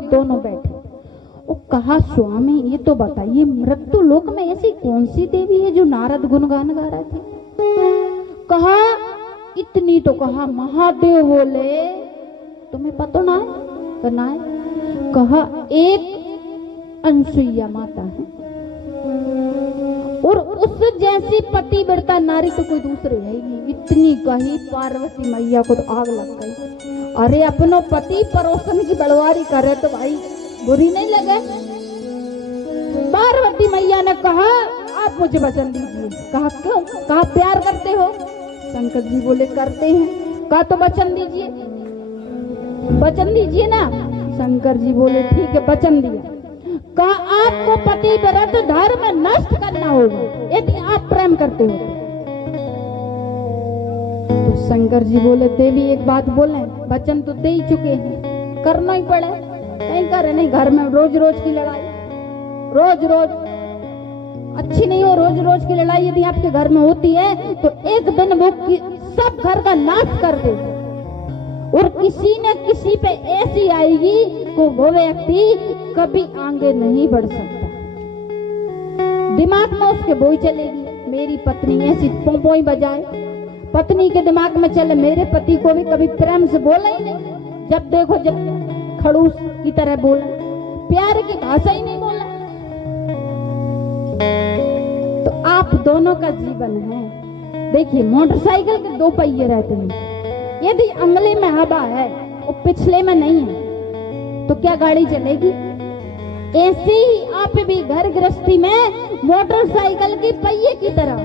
को दोनों बैठे। वो कहा स्वामी ये तो बताइए मृत्यु लोक में ऐसी कौन सी देवी है जो नारद गुणगान गा रहे थे? कहा इतनी तो कहा महादेव बोले तुम्हें पता ना है? ना है। कहा एक अनसुईया माता है और उस जैसी पतिव्रता नारी तो कोई दूसरे है ही नहीं। इतनी कही पार्वती मैया को तो आग लग गई। अरे अपनो पति परोसन की बड़वारी करे तो भाई बुरी नहीं लगे? पार्वती मैया ने कहा आप मुझे वचन दीजिए। कहा क्यों? कहा प्यार करते हो? शंकर जी बोले करते हैं। कहा तो वचन दीजिए, वचन दीजिए ना। शंकर जी बोले ठीक है वचन दिया। कहा आपको पतिव्रत धर्म नष्ट करना होगा यदि आप प्रेम करते हो। तो शंकर जी बोले देवी एक बात बोले, वचन तो दे ही चुके हैं, करना ही पड़े। नहीं करे नहीं, घर में रोज रोज की लड़ाई रोज रोज अच्छी नहीं हो। रोज रोज की लड़ाई यदि आपके घर में होती है तो एक दिन वो सब घर का नाश कर दे और किसी न किसी पे ऐसी आएगी को वो व्यक्ति कभी आगे नहीं बढ़ सकता। दिमाग में उसके वही चलेगी मेरी पत्नी ऐसी पोंपोई बजाए। पत्नी के दिमाग में चले मेरे पति को भी कभी प्रेम से बोला ही नहीं, जब देखो जब खड़ूस की तरह बोला, प्यार की भाषा ही नहीं बोला। तो आप दोनों का जीवन है। देखिए मोटरसाइकिल के दो पहिए रहते हैं, यदि अगले में हवा है और पिछले में नहीं है तो क्या गाड़ी चलेगी? ऐसे ही आप भी घर गृहस्थी में मोटरसाइकिल की पहिए की तरह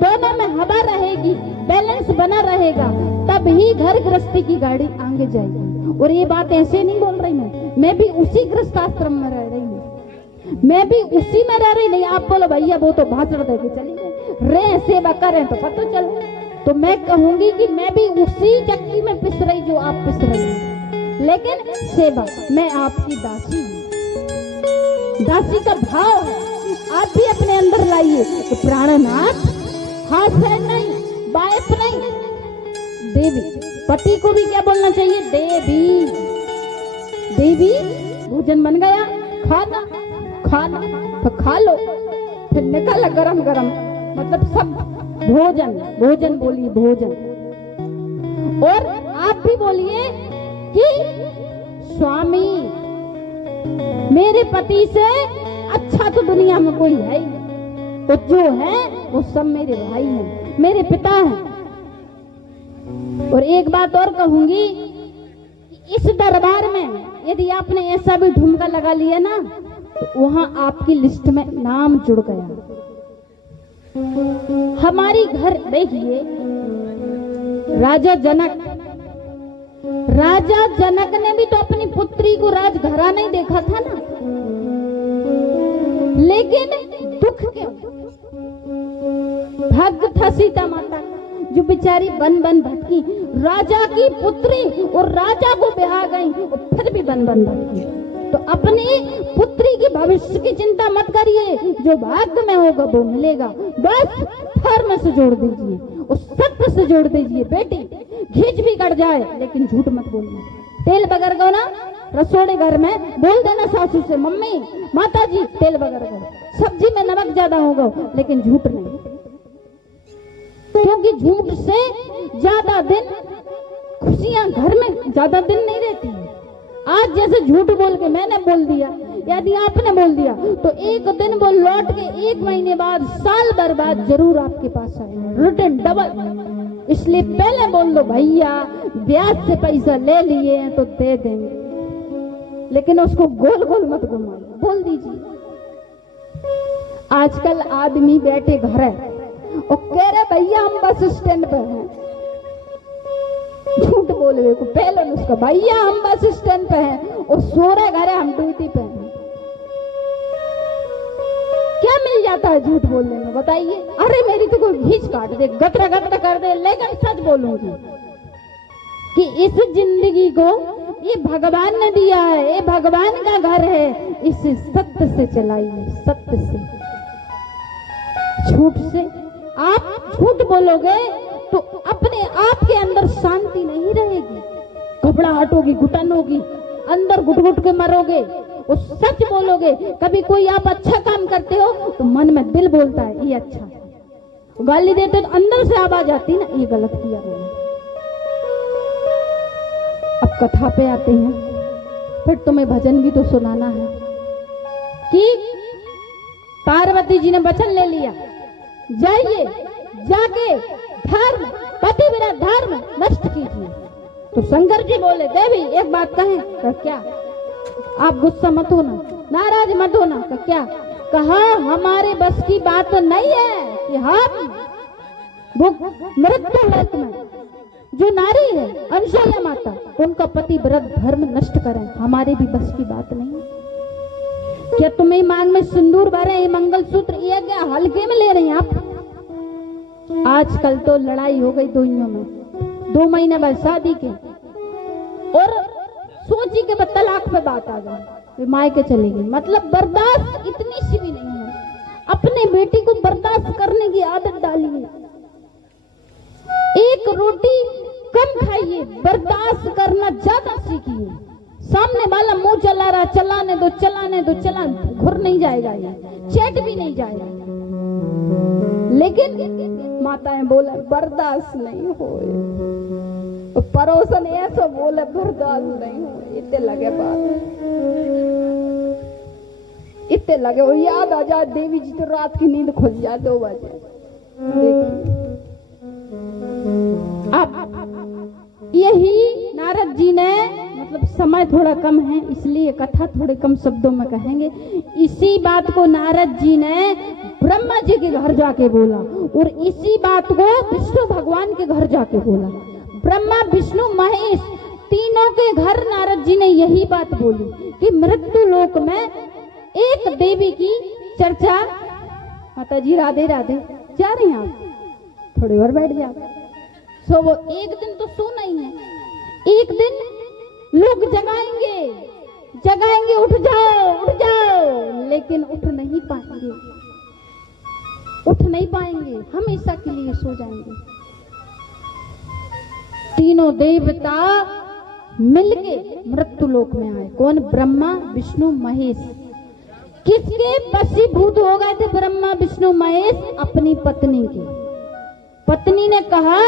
दोनों में हवा रहेगी, बैलेंस बना रहेगा, तब ही घर गृहस्थी की गाड़ी आगे जाएगी। और ये बात ऐसे नहीं बोल रही मैं भी उसी गृहस्थाश्रम में रह रही हूँ, मैं भी उसी में रह रही। नहीं आप बोलो भैया वो तो भाषण दे के चली गई, रे सेवा करें तो पता चले। तो मैं कहूंगी कि मैं भी उसी चक्की में पिस रही जो आप पिस रही हैं, लेकिन सेवा मैं आपकी दासी हूँ। दासी का भाव है, आप भी अपने अंदर लाइए तो प्राणनाथ हाथ से नहीं, बाइफ नहीं, देवी। पति को भी क्या बोलना चाहिए? देवी। देवी भोजन बन गया, खाना खाना तो खा लो, फिर निकाला गरम गरम, मतलब सब भोजन भोजन बोलिए भोजन। और आप भी बोलिए कि स्वामी मेरे पति से अच्छा तो दुनिया में कोई है ही, तो जो है वो सब मेरे भाई हैं, मेरे पिता हैं। और एक बात और कहूंगी, इस दरबार में यदि आपने ऐसा भी ठुमका लगा लिया ना तो वहां आपकी लिस्ट में नाम जुड़ गया। हमारी घर देखिए राजा जनक ने भी तो अपनी पुत्री को राजघराना नहीं देखा था ना, लेकिन दुख क्यों? भाग्य था सीता माता जो बेचारी बन बन भटकी, राजा की पुत्री और राजा को ब्याह गई और फिर भी बन बन भटकी। तो अपनी पुत्री की भविष्य की चिंता मत करिए, जो भाग्य में होगा वो मिलेगा। बस धर्म से जोड़ दीजिए और सत्य से जोड़ दीजिए। बेटी घिच भी कट जाए लेकिन झूठ मत बोलना। तेल बगर गो ना रसोड़े घर में बोल देना सासू से, मम्मी माता जी तेल बगर गो, सब्जी में नमक ज्यादा होगा, लेकिन झूठ नहीं, क्योंकि झूठ से ज्यादा दिन खुशियां घर में ज्यादा दिन नहीं रहती है। आज जैसे झूठ बोल के मैंने बोल दिया, यदि आपने बोल दिया तो एक दिन वो लौट के 1 महीने बाद, साल भर बाद जरूर आपके पास आएगा, रिटर्न डबल। इसलिए पहले बोल दो भैया ब्याज से पैसा ले लिए हैं तो दे देंगे, लेकिन उसको गोल गोल मत घुमाओ, बोल दीजिए। आजकल आदमी बैठे घर है और कह रहे भैया हम बस स्टैंड पे हैं, झूठ बोले को पहले उसका भैया हम बस स्टैंड पे हैं और सोरे घर है हम ड्यूटी पे हैं। क्या मिल जाता है झूठ बोलने में बताइए? अरे मेरी तो कोई घींच काट दे, गतरा गतरा कर दे, लेकिन सच बोलूंगी कि इस जिंदगी को ये भगवान ने दिया है, ये भगवान का घर है, इसे सत्य से चलाइए, सत्य से। झूठ से आप झूठ बोलोगे तो अपने आप के अंदर शांति नहीं रहेगी, घबराहट होगी, घुटन होगी, अंदर घुट घुट के मरोगे और सच बोलोगे। कभी कोई आप अच्छा काम करते हो तो मन में दिल बोलता है ये अच्छा है, गाली देते तो अंदर से आवाज आती ना ये गलत किया मैंने। अब कथा पे आते हैं, फिर तुम्हें भजन भी तो सुनाना है कि पार्वती जी ने वचन ले लिया, जाइए जाके धर्म पतिव्रता धर्म नष्ट कीजिए। तो शंकर जी बोले देवी एक बात कहें। कहा क्या? आप गुस्सा मत होना, नाराज मत होना। कहा क्या? कहा हमारे बस की बात नहीं है कि हम मृत्यु लोक में जो नारी है अनुसुईया माता उनका पतिव्रत धर्म नष्ट करें, हमारे भी बस की बात नहीं है। क्या तुम्हें मांग में सिंदूर भरे, ये मंगलसूत्र ये क्या हल्के में ले रहे हैं आप? आजकल तो लड़ाई हो गई दोइयों में, 2 महीने बाद शादी के और सोची के बाद तलाक पे बात आ गई, मायके चली गई। मतलब बर्दाश्त इतनी सी भी नहीं है, अपने बेटी को बर्दाश्त करने की आदत डाली है। एक रोटी कम खाइए, बर्दाश्त करना ज्यादा सीखिए। सामने वाला मुंह चला रहा, चलाने दो चलाने दो, चला घुर नहीं जाएगा, ये चैट भी नहीं जाएगा। लेकिन माताएं बोले बर्दाश्त नहीं हो, पड़ोसन ऐसा बोले बर्दाश्त नहीं हो, इतने लगे बात, इतने लगे। और याद आ जाए देवी जी तो रात की नींद खुल जाए 2 बजे। अब यही नारद जी ने, मतलब समय थोड़ा कम है इसलिए कथा थोड़े कम शब्दों में कहेंगे। इसी बात को नारद जी ने ब्रह्मा जी के घर जाके बोला और इसी बात को विष्णु भगवान के घर जाके बोला। ब्रह्मा विष्णु महेश तीनों के घर नारद जी ने यही बात बोली कि मृत्यु लोक में एक देवी की चर्चा। माता जी राधे राधे, जा रही हैं आप? थोड़ी और बैठ जाओ। सो वो एक दिन तो सोना ही है, एक दिन लोग जगाएंगे जगाएंगे, उठ जाओ, लेकिन उठ नहीं पाएंगे, उठ नहीं पाएंगे, हमेशा के लिए सो जाएंगे। तीनों देवता मिलके मृत्यु लोक में आए। कौन? ब्रह्मा विष्णु महेश। किसके वशीभूत हो गए थे ब्रह्मा विष्णु महेश? अपनी पत्नी के। पत्नी ने कहा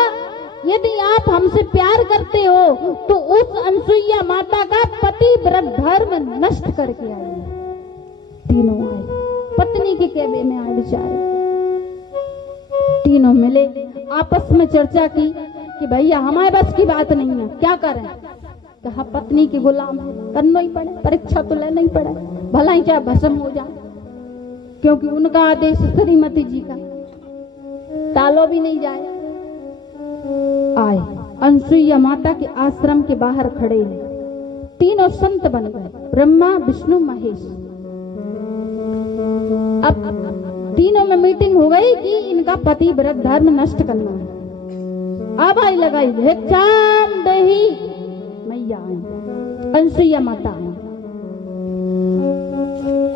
यदि आप हमसे प्यार करते हो तो उस अनुसुईया माता का पतिव्रत धर्म नष्ट करके आइए। तीनों आए, पत्नी के कहने में आए बेचारे। तीनों मिले, आपस में चर्चा की कि भैया हमारे बस की बात नहीं है, क्या करें? कहा पत्नी के गुलाम करना ही पड़े, परीक्षा तो लेना ही पड़े, भला ही चाहे भस्म हो जाए, क्योंकि उनका आदेश श्रीमती जी का टालो भी नहीं जाए। आए अनुसुईया माता के आश्रम के बाहर खड़े हैं, तीनों संत बन गए, ब्रह्मा विष्णु महेश। अब तीनों में मीटिंग हो गई कि इनका पतिव्रत धर्म नष्ट करना है। अब आई लगाई है चाम दही मैया आई, अनुसुईया माता आई,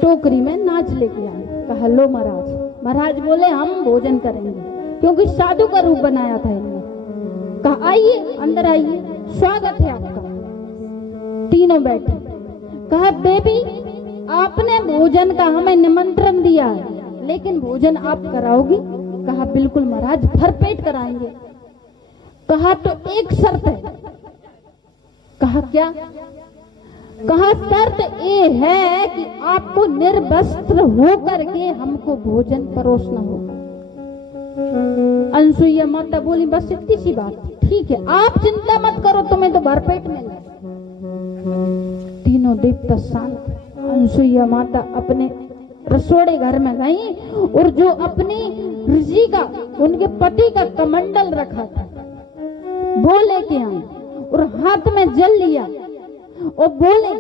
टोकरी में नाच लेके आए। कहा लो महाराज। महाराज बोले हम भोजन करेंगे, क्योंकि साधु का रूप बनाया था इन्होंने। कहा आइए अंदर आइए, स्वागत है आपका। तीनों बैठे। कहा देवी आपने भोजन का हमें निमंत्रण दिया है, लेकिन भोजन आप कराओगी? कहा बिल्कुल महाराज, भरपेट कराएंगे। कहा तो एक शर्त है। कहा क्या? कहा शर्त ये है कि आपको निर्वस्त्र होकर के हमको भोजन परोसना होगा। अनुसुईया माता बोली बस इतनी सी बात, ठीक है आप चिंता मत करो, तुम्हें तो भरपेट मिले। तीनों देवता शांत। अनुसुईया माता अपने रसोड़े घर में गई और जो अपनी ऋषि का, उनके पति का कमंडल रखा था वो लेके आई और हाथ में जल लिया और बोले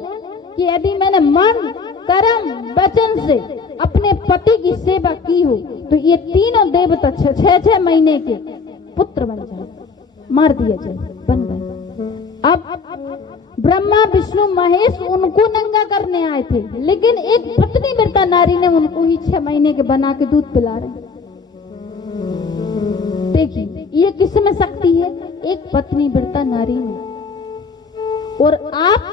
कि यदि मैंने मन कर्म वचन से अपने पति की सेवा की हो तो ये तीनों देवता 6 महीने के पुत्र बन जाए, मार दिया जाए, बन गए। अब ब्रह्मा विष्णु महेश उनको नंगा करने आए थे, लेकिन एक पत्नी व्रता नारी ने उनको ही 6 महीने के बना के दूध पिला रहे। देखिए ये किस में शक्ति है? एक पत्नी व्रता नारी में। और आप